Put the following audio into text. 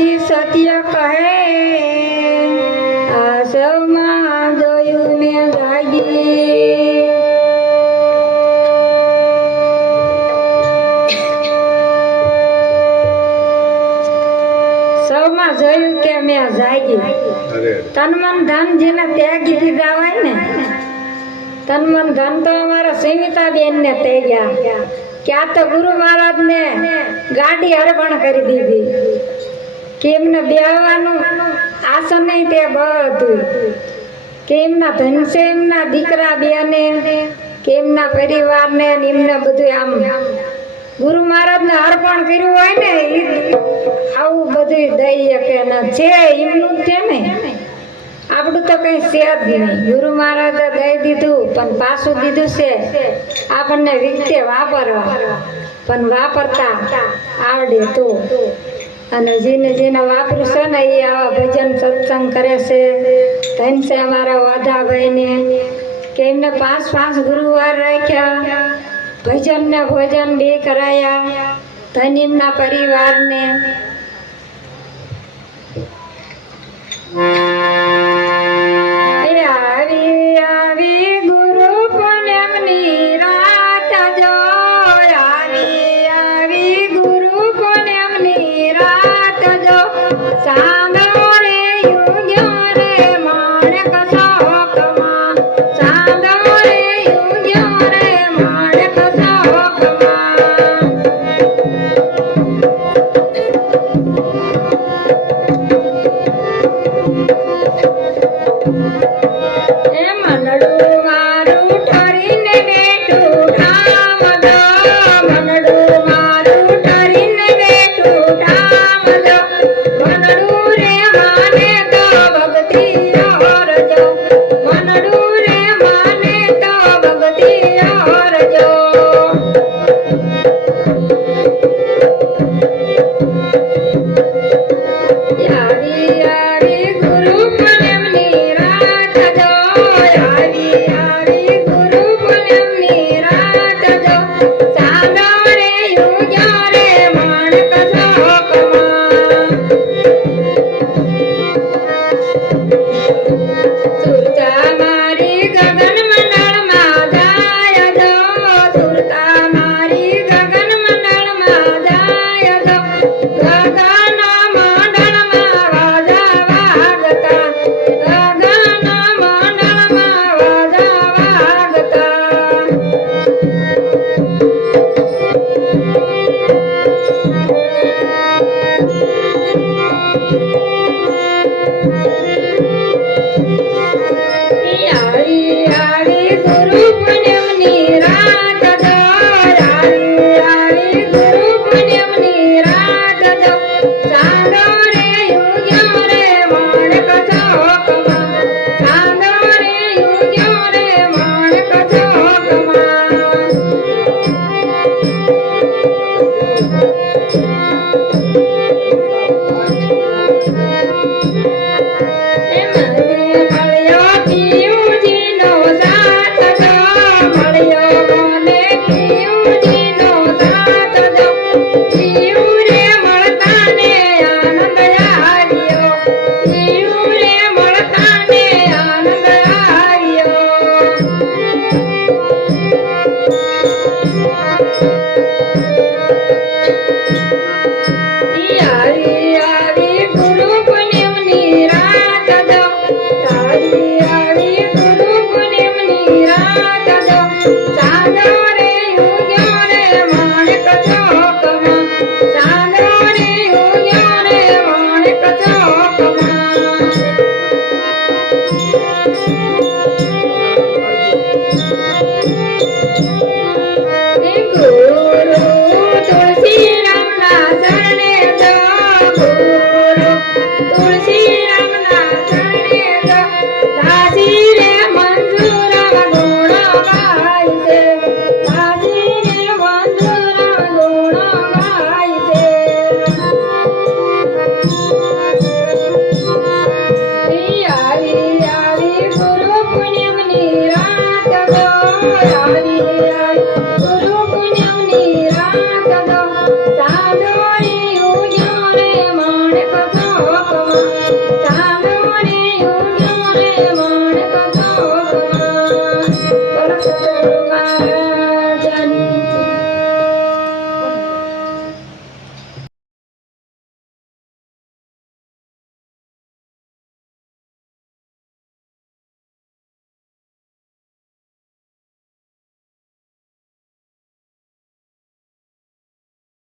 સાચી સત્ય કહે આ સૌમાં જોયું મેં જાગી સૌમાં જોયું કે મેં જાગી તન મન ધન જેને ત્યાગી દીધા હોય ને તન મન ધન તો અમારા સમિતાબેન ને થઈ ગયા ક્યાં તો ગુરુ મહારાજ ને ગાડી અર્પણ કરી દીધી કે એમને બેહવાનું આસન નહીં તે બધું કે એમના ધન છે એમના દીકરા બેને કે એમના પરિવારને એમને બધું આમ ગુરુ મહારાજ ને અર્પણ કર્યું હોય ને આવું બધું દઈ કે છે એમનું જ છે ને આપણું તો કઈ છે જ નહીં ગુરુ મહારાજે દઈ દીધું પણ પાછું દીધું છે આપણને રીતે વાપરવા પણ વાપરતા આવડે તો અને જેને વાપરું છે ને એ આવા ભજન સત્સંગ કરે છે ધન છે અમારા વાધાભાઈ ને કે એમને 5 ગુરુવાર રાખ્યા ભજન ને ભોજન બે કરાયા ધન એમના પરિવારને આવી ગુરુ પૂનમની રાત જો આવી ગુરુ પૂનમની રાત જો સાંગ